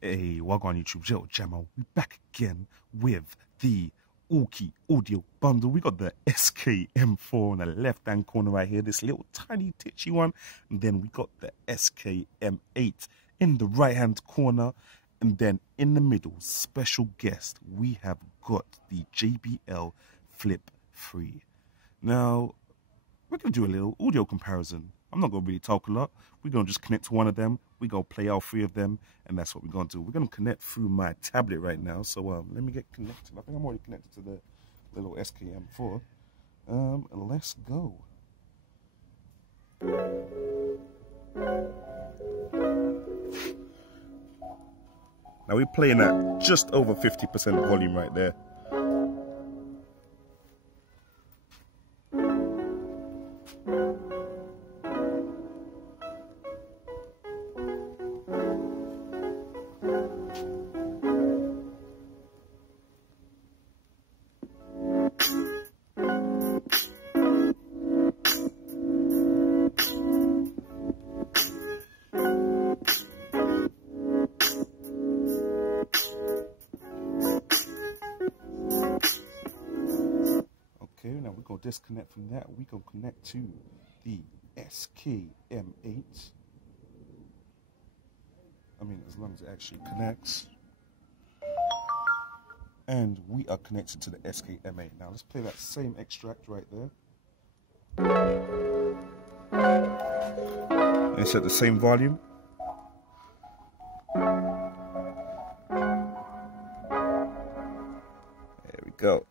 Hey, welcome on YouTube, Jamo. We back again with the Aukey audio bundle. We got the Sk-M4 in the left hand corner right here, this little tiny titchy one. And then we got the Sk-M8 in the right hand corner. And then in the middle, special guest, we have got the JBL Flip 3. Now, we're going to do a little audio comparison. I'm not going to really talk a lot. We're going to just connect to one of them. We're going to play all three of them, and that's what we're going to do. We're going to connect through my tablet right now. So let me get connected. I think I'm already connected to the little Sk-M4. Let's go. Now we're playing at just over 50% volume right there. Now we're going to disconnect from that. We're going to connect to the Sk-M8. I mean, as long as it actually connects. And we are connected to the Sk-M8. Now let's play that same extract right there. And it's at the same volume. There we go.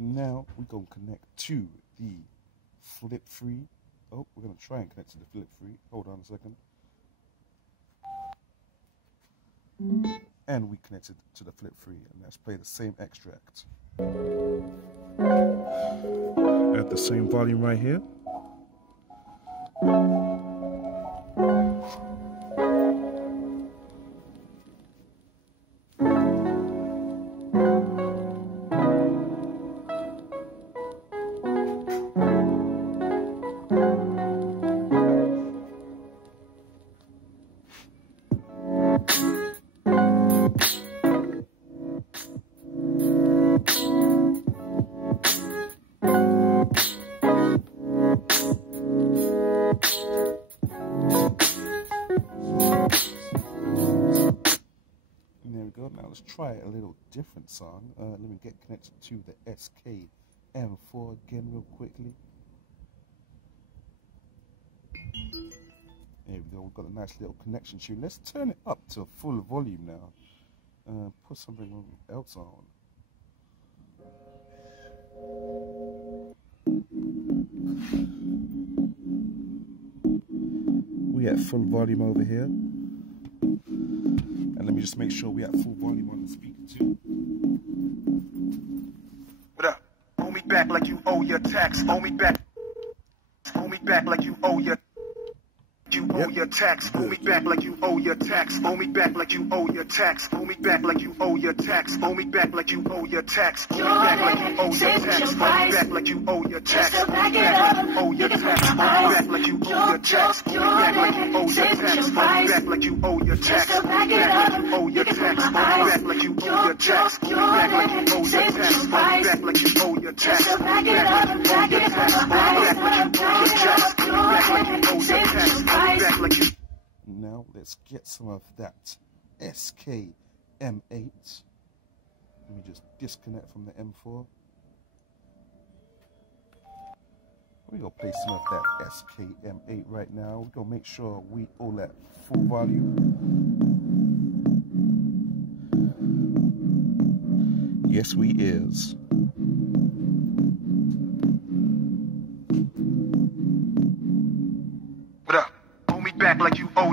Now we're going to connect to the Flip 3. Oh, we're going to try and connect to the Flip 3. Hold on a second. And we connected to the Flip 3. And let's play the same extract. At the same volume right here. Now let's try a little different song. Let me get connected to the Sk-M4 again real quickly. There we go, we've got a nice little connection tune. Let's turn it up to full volume now. Put something else on. We at full volume over here. And let me just make sure we have full volume on the speaker too. What up? Hold me back like you owe your tax. Hold me back. Hold me back like you owe your. You owe your tax. Hold me back like you owe your tax. Hold me back like you owe your tax. Hold me back like you owe your tax. Hold me back like you owe your tax. Hold me back like you owe your tax. Hold me back like you owe your tax. Hold me back like you owe your tax. Hold me back like you owe your tax. Hold me back like you owe your tax. Hold me back like you owe your tax. Hold me back like you owe your tax. Hold me back like you owe your tax. Hold me back like you owe your tax. Hold me back like you owe your tax. Hold me back like you owe your tax. Hold me back like you owe your tax. Hold me back like you owe your tax. Hold me back like you owe your tax. Now let's get some of that Sk-M8. Let me just disconnect from the M4. We're going to play some of that Sk-M8 right now. We're going to make sure we all at full volume. Yes, we is. What up? Hold me back like you owe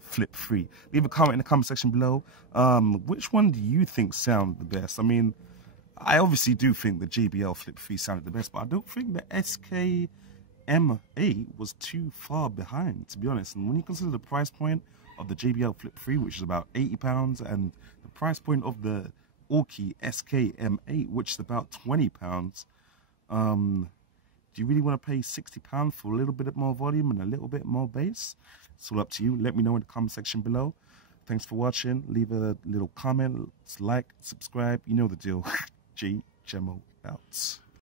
Flip 3. Leave a comment in the comment section below. Which one do you think sound the best? I mean, I obviously do think the JBL Flip 3 sounded the best, but I don't think the Sk-M8 was too far behind, to be honest. And when you consider the price point of the JBL Flip 3, which is about £80, and the price point of the Aukey Sk-M8, which is about £20, do you really want to pay £60 for a little bit more volume and a little bit more bass? It's all up to you. Let me know in the comment section below. Thanks for watching. Leave a little comment, like, subscribe. You know the deal. Jamo out.